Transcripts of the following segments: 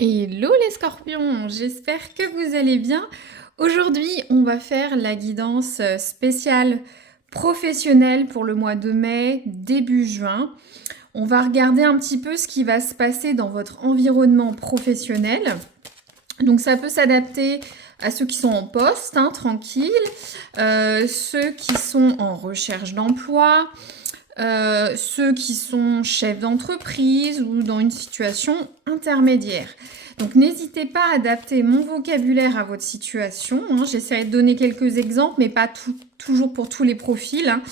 Hello les scorpions, j'espère que vous allez bien. Aujourd'hui, on va faire la guidance spéciale professionnelle pour le mois de mai, début juin. On va regarder un petit peu ce qui va se passer dans votre environnement professionnel. Donc ça peut s'adapter à ceux qui sont en poste, hein, tranquille, ceux qui sont en recherche d'emploi, ceux qui sont chefs d'entreprise ou dans une situation intermédiaire. Donc n'hésitez pas à adapter mon vocabulaire à votre situation, hein. J'essaierai de donner quelques exemples, mais pas toujours pour tous les profils, hein.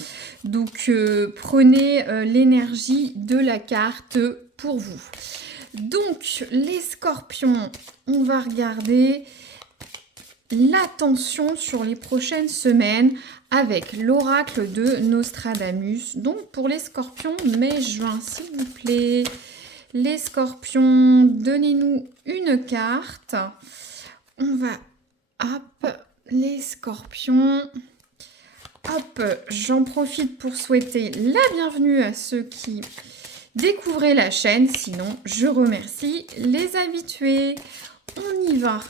Donc prenez l'énergie de la carte pour vous. Donc les scorpions, on va regarder l'attention sur les prochaines semaines avec l'oracle de Nostradamus. Donc pour les scorpions, mai-juin, s'il vous plaît. Les scorpions, donnez-nous une carte. On va... Hop, les scorpions. Hop, j'en profite pour souhaiter la bienvenue à ceux qui découvraient la chaîne. Sinon, je remercie les habitués. On y va.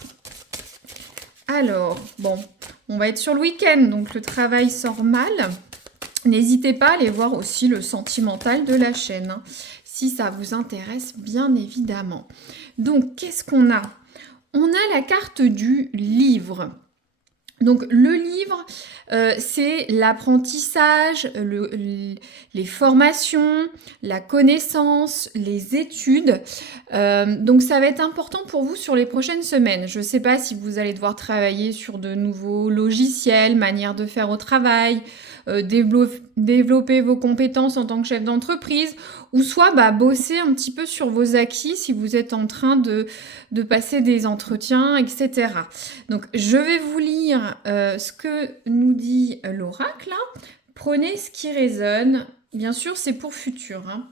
Alors, bon, on va être sur le week-end, donc le travail sort mal. N'hésitez pas à aller voir aussi le sentimental de la chaîne, hein, si ça vous intéresse, bien évidemment. Donc, qu'est-ce qu'on a? On a la carte du livre. Donc le livre, c'est l'apprentissage, les formations, la connaissance, les études. Donc ça va être important pour vous sur les prochaines semaines. Je ne sais pas si vous allez devoir travailler sur de nouveaux logiciels, manières de faire au travail, développer vos compétences en tant que chef d'entreprise, ou soit bosser un petit peu sur vos acquis si vous êtes en train de passer des entretiens, etc. Donc, je vais vous lire ce que nous dit l'oracle. Prenez ce qui résonne. Bien sûr, c'est pour futur, hein.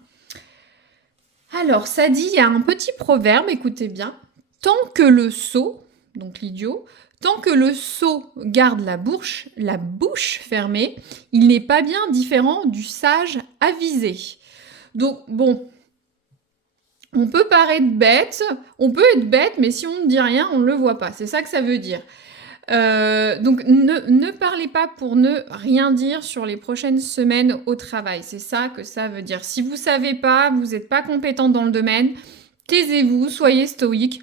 Alors, ça dit, il y a un petit proverbe, écoutez bien. Tant que le sot, donc l'idiot, tant que le sot garde la bouche fermée, il n'est pas bien différent du sage avisé. Donc, bon, on peut paraître bête, on peut être bête, mais si on ne dit rien, on ne le voit pas. C'est ça que ça veut dire. Donc, ne parlez pas pour ne rien dire sur les prochaines semaines au travail. C'est ça que ça veut dire. Si vous ne savez pas, vous n'êtes pas compétent dans le domaine, taisez-vous, soyez stoïque.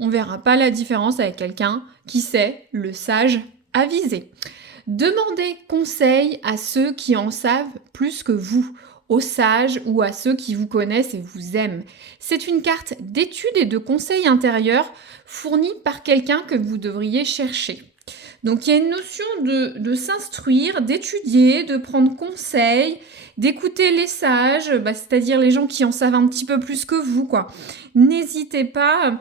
On ne verra pas la différence avec quelqu'un qui sait, le sage avisé. Demandez conseil à ceux qui en savent plus que vous, aux sages ou à ceux qui vous connaissent et vous aiment. C'est une carte d'étude et de conseil intérieur fournie par quelqu'un que vous devriez chercher. Donc il y a une notion de s'instruire, d'étudier, de prendre conseil, d'écouter les sages, c'est-à-dire les gens qui en savent un petit peu plus que vous, quoi. N'hésitez pas.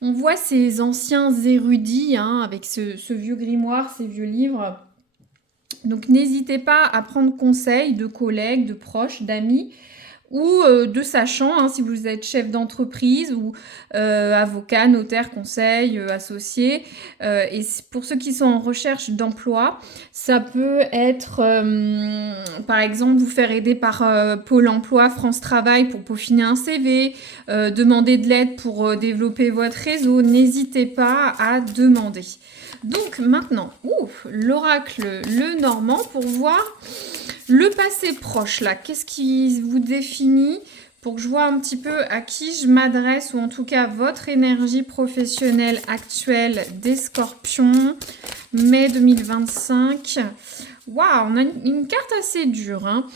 On voit ces anciens érudits, hein, avec ce vieux grimoire, ces vieux livres. Donc n'hésitez pas à prendre conseil de collègues, de proches, d'amis ou de sachants, hein, si vous êtes chef d'entreprise ou avocat, notaire, conseil, associé. Et pour ceux qui sont en recherche d'emploi, ça peut être, par exemple, vous faire aider par Pôle emploi, France Travail pour peaufiner un CV, demander de l'aide pour développer votre réseau. N'hésitez pas à demander. Donc maintenant, l'oracle le normand pour voir le passé proche là. Qu'est-ce qui vous définit pour que je vois un petit peu à qui je m'adresse ou en tout cas votre énergie professionnelle actuelle des scorpions, mai 2025. Waouh, on a une carte assez dure, hein.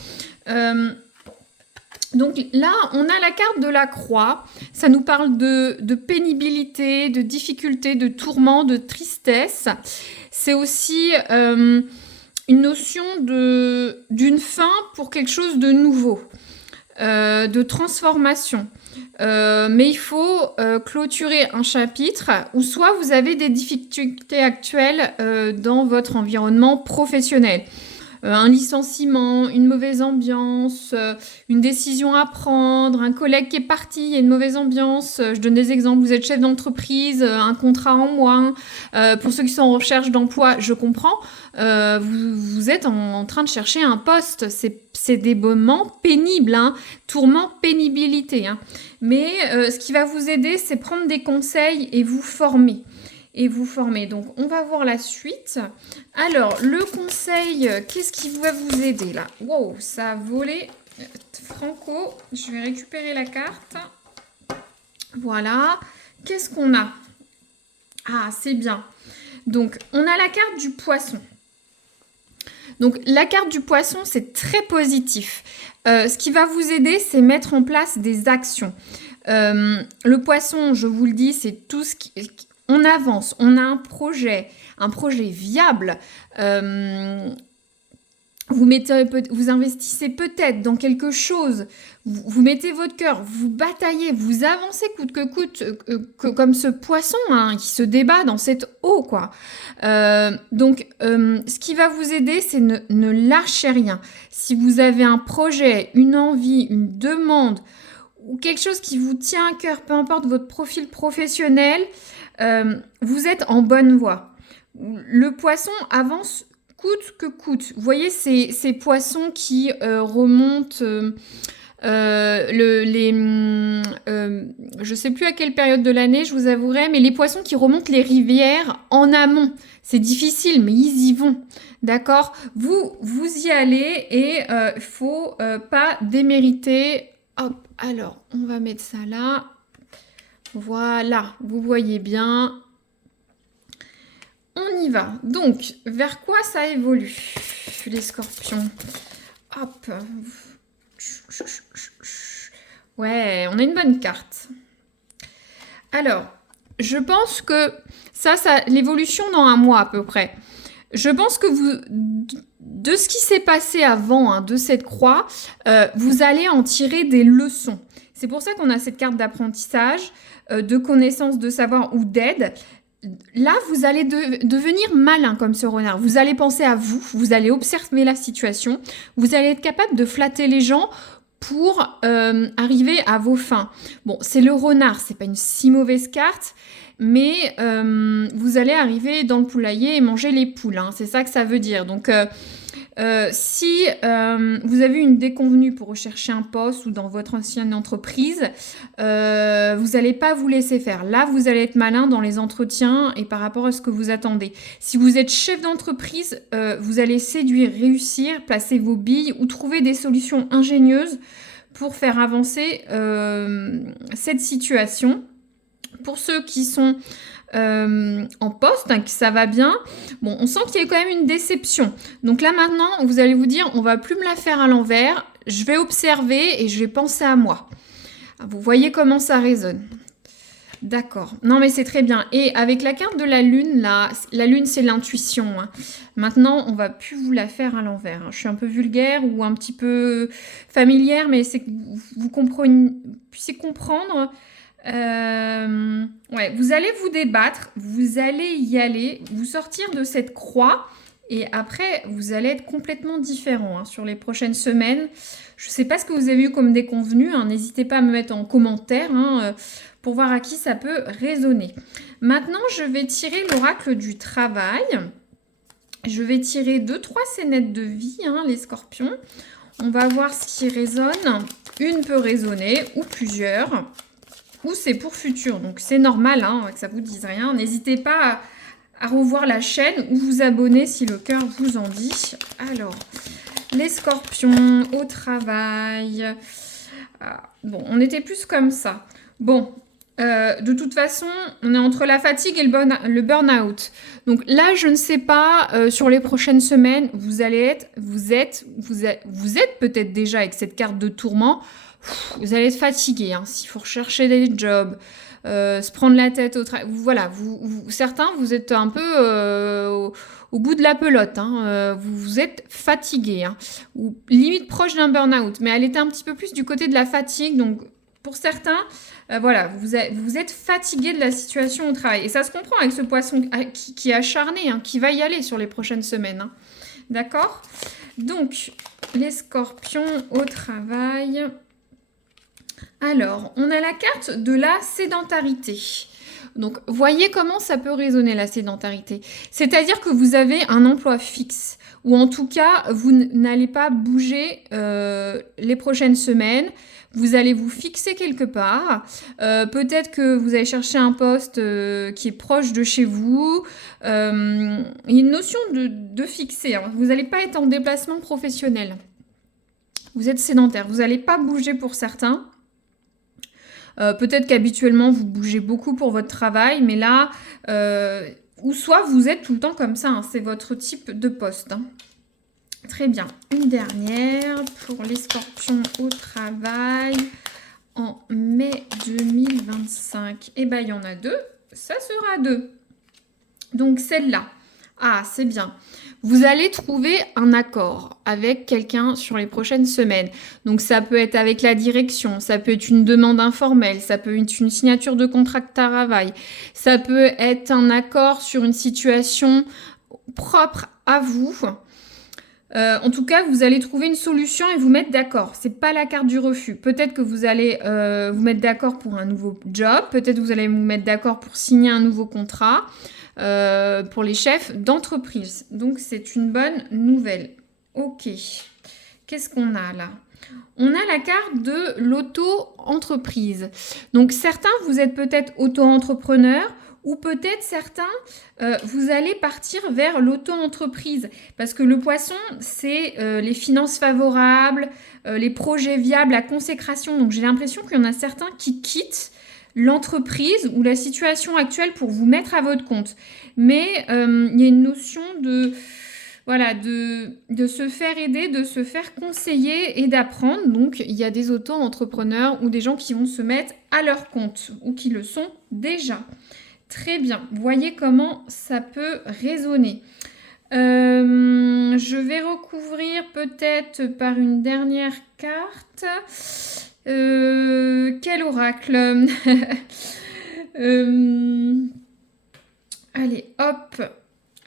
Donc là, on a la carte de la croix. Ça nous parle de pénibilité, de difficulté, de tourment, de tristesse. C'est aussi une notion d'une fin pour quelque chose de nouveau, de transformation. Mais il faut clôturer un chapitre ou soit vous avez des difficultés actuelles dans votre environnement professionnel. un licenciement, une mauvaise ambiance, une décision à prendre, un collègue qui est parti, il y a une mauvaise ambiance. Je donne des exemples, vous êtes chef d'entreprise, un contrat en moins. Pour ceux qui sont en recherche d'emploi, je comprends. Vous êtes en train de chercher un poste. C'est des moments pénibles, hein. Tourment, pénibilité. Hein. Mais ce qui va vous aider, c'est prendre des conseils et vous former. Donc, on va voir la suite. Alors, le conseil, qu'est-ce qui va vous aider là? Wow, ça a volé. Franco, je vais récupérer la carte. Voilà. Qu'est-ce qu'on a? Ah, c'est bien. Donc, on a la carte du poisson. Donc, la carte du poisson, c'est très positif. Ce qui va vous aider, c'est mettre en place des actions. Le poisson, je vous le dis, c'est tout ce qui... On avance, on a un projet viable. Vous investissez peut-être dans quelque chose. Vous mettez votre cœur, vous bataillez, vous avancez coûte que coûte, comme ce poisson hein, qui se débat dans cette eau, quoi. Donc, ce qui va vous aider, c'est ne lâchez rien. Si vous avez un projet, une envie, une demande ou quelque chose qui vous tient à cœur, peu importe votre profil professionnel, vous êtes en bonne voie. Le poisson avance coûte que coûte. Vous voyez ces poissons qui remontent, je ne sais plus à quelle période de l'année, je vous avouerai, mais les poissons qui remontent les rivières en amont. C'est difficile, mais ils y vont. D'accord ? Vous y allez et il ne faut pas démériter. Hop, alors, on va mettre ça là. Voilà, vous voyez bien. On y va. Donc, vers quoi ça évolue, les scorpions? Hop. Ouais, on a une bonne carte. Alors, je pense que ça l'évolution dans un mois à peu près. Je pense que de ce qui s'est passé avant, hein, de cette croix, vous allez en tirer des leçons. C'est pour ça qu'on a cette carte d'apprentissage, de connaissance, de savoir ou d'aide. Là, vous allez devenir malin comme ce renard. Vous allez penser à vous, vous allez observer la situation, vous allez être capable de flatter les gens pour arriver à vos fins. Bon, c'est le renard, c'est pas une si mauvaise carte, mais vous allez arriver dans le poulailler et manger les poules. Hein, c'est ça que ça veut dire. Donc, si vous avez une déconvenue pour rechercher un poste ou dans votre ancienne entreprise, vous n'allez pas vous laisser faire. Là, vous allez être malin dans les entretiens et par rapport à ce que vous attendez. Si vous êtes chef d'entreprise, vous allez séduire, réussir, placer vos billes ou trouver des solutions ingénieuses pour faire avancer cette situation. Pour ceux qui sont en poste, hein, que ça va bien, bon, on sent qu'il y a quand même une déception. Donc là maintenant, vous allez vous dire, on va plus me la faire à l'envers, je vais observer et je vais penser à moi. Vous voyez comment ça résonne. D'accord. Non mais c'est très bien. Et avec la carte de la lune, là, la lune c'est l'intuition. Hein. Maintenant, on va plus vous la faire à l'envers. Hein. Je suis un peu vulgaire ou un petit peu familière, mais c'est que vous puissiez comprendre. Ouais, vous allez vous débattre, vous allez y aller, vous sortir de cette croix et après vous allez être complètement différent hein, sur les prochaines semaines. Je ne sais pas ce que vous avez eu comme déconvenu, hein, n'hésitez pas à me mettre en commentaire hein, pour voir à qui ça peut résonner. Maintenant, je vais tirer l'oracle du travail. Je vais tirer 2-3 scénettes de vie, hein, les scorpions. On va voir ce qui résonne. Une peut résonner ou plusieurs. Ou c'est pour futur, donc c'est normal hein, que ça vous dise rien. N'hésitez pas à revoir la chaîne ou vous abonner si le cœur vous en dit. Alors, les scorpions au travail. Ah, bon, on était plus comme ça. Bon, de toute façon, on est entre la fatigue et le burn-out. Donc là, je ne sais pas, sur les prochaines semaines, vous êtes peut-être déjà avec cette carte de tourment. Vous allez être fatigué, hein, s'il faut rechercher des jobs, se prendre la tête au travail. Voilà, certains, vous êtes un peu au bout de la pelote. Hein, vous êtes fatigué, hein, ou limite proche d'un burn-out. Mais elle était un petit peu plus du côté de la fatigue. Donc, pour certains, voilà, vous êtes fatigué de la situation au travail. Et ça se comprend avec ce poisson qui est acharné, hein, qui va y aller sur les prochaines semaines. Hein. D'accord ? Donc, les scorpions au travail. Alors, on a la carte de la sédentarité. Donc, voyez comment ça peut résonner la sédentarité. C'est-à-dire que vous avez un emploi fixe, ou en tout cas, vous n'allez pas bouger les prochaines semaines. Vous allez vous fixer quelque part. Peut-être que vous allez chercher un poste qui est proche de chez vous. Il y a une notion de fixer. Hein. Vous n'allez pas être en déplacement professionnel. Vous êtes sédentaire. Vous n'allez pas bouger pour certains. Peut-être qu'habituellement, vous bougez beaucoup pour votre travail, mais là, ou soit vous êtes tout le temps comme ça, hein, c'est votre type de poste. Hein. Très bien. Une dernière pour les scorpions au travail en mai 2025. Eh bien, il y en a deux. Ça sera deux. Donc, celle-là. Ah, c'est bien. Vous allez trouver un accord avec quelqu'un sur les prochaines semaines. Donc, ça peut être avec la direction, ça peut être une demande informelle, ça peut être une signature de contrat de travail, ça peut être un accord sur une situation propre à vous. En tout cas, vous allez trouver une solution et vous mettre d'accord. C'est pas la carte du refus. Peut-être que vous allez vous mettre d'accord pour un nouveau job. Peut-être que vous allez vous mettre d'accord pour signer un nouveau contrat. Pour les chefs d'entreprise. Donc, c'est une bonne nouvelle. Ok. Qu'est-ce qu'on a là? On a la carte de l'auto-entreprise. Donc, certains, vous êtes peut-être auto-entrepreneur ou peut-être certains, vous allez partir vers l'auto-entreprise. Parce que le poisson, c'est les finances favorables, les projets viables, la consécration. Donc, j'ai l'impression qu'il y en a certains qui quittent l'entreprise ou la situation actuelle pour vous mettre à votre compte. Mais il y a une notion de, voilà, de se faire aider, de se faire conseiller et d'apprendre. Donc, il y a des auto-entrepreneurs ou des gens qui vont se mettre à leur compte ou qui le sont déjà. Très bien. Voyez comment ça peut résonner. Je vais recouvrir peut-être par une dernière carte. Quel oracle. Allez, hop.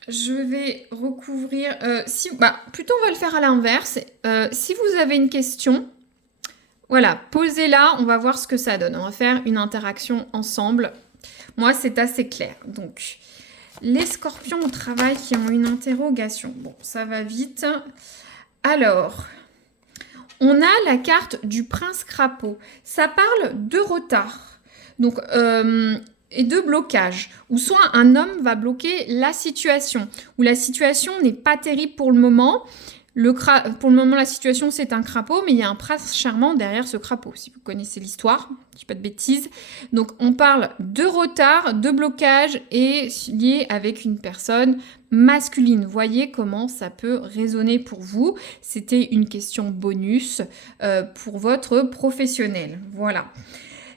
Je vais recouvrir... plutôt, on va le faire à l'inverse. Si vous avez une question, voilà, posez-la. On va voir ce que ça donne. On va faire une interaction ensemble. Moi, c'est assez clair. Donc, les scorpions au travail qui ont une interrogation. Bon, ça va vite. Alors... on a la carte du prince crapaud. Ça parle de retard donc, et de blocage. Ou soit un homme va bloquer la situation. Ou la situation n'est pas terrible pour le moment. Pour le moment, la situation, c'est un crapaud. Mais il y a un prince charmant derrière ce crapaud. Si vous connaissez l'histoire, je ne dis pas de bêtises. Donc, on parle de retard, de blocage et lié avec une personne masculine. Voyez comment ça peut résonner pour vous. C'était une question bonus pour votre professionnel. Voilà.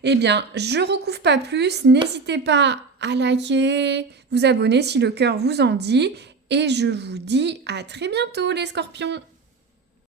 Eh bien, je ne recouvre pas plus. N'hésitez pas à liker, vous abonner si le cœur vous en dit. Et je vous dis à très bientôt les scorpions.